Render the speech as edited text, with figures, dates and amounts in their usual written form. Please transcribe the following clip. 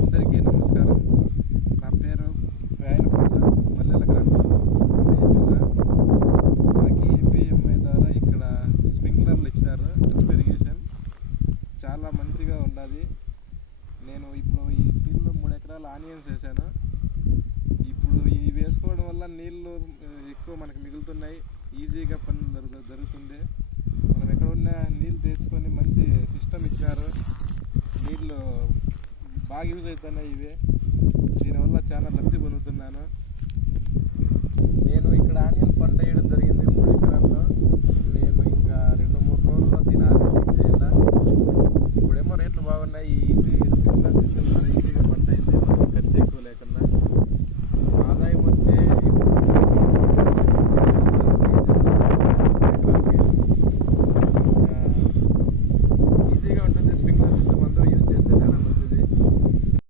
అందరికీ నమస్కారం. నా పేరు రాయల ప్రసాద్, మల్లెల గ్రామం, అన్నమయ్య జిల్లా. మాకు ఏపీఎంఐ ద్వారా ఇక్కడ స్ప్రింక్లర్లు ఇచ్చినారు. డ్రిప్ ఇరిగేషన్ చాలా మంచిగా ఉండాలి. నేను ఇప్పుడు ఈ ఫీల్డ్లో 3 ఎకరాలు ఆనియన్స్ వేసాను. ఇప్పుడు ఇవి వేసుకోవడం వల్ల నీళ్ళు ఎక్కువ మనకు మిగులుతున్నాయి. ఈజీగా పని జరుగుతుంది. మనం ఎక్కడ ఉన్నా నీళ్ళు తెచ్చుకొని మంచి సిస్టమ్ ఇచ్చినారు. నీళ్ళు బాగా యూజ్ అవుతున్నాయి. ఇవే దీనివల్ల చాలా లబ్ధి పొందుతున్నాను. నేను ఇక్కడ ఆనియన్స్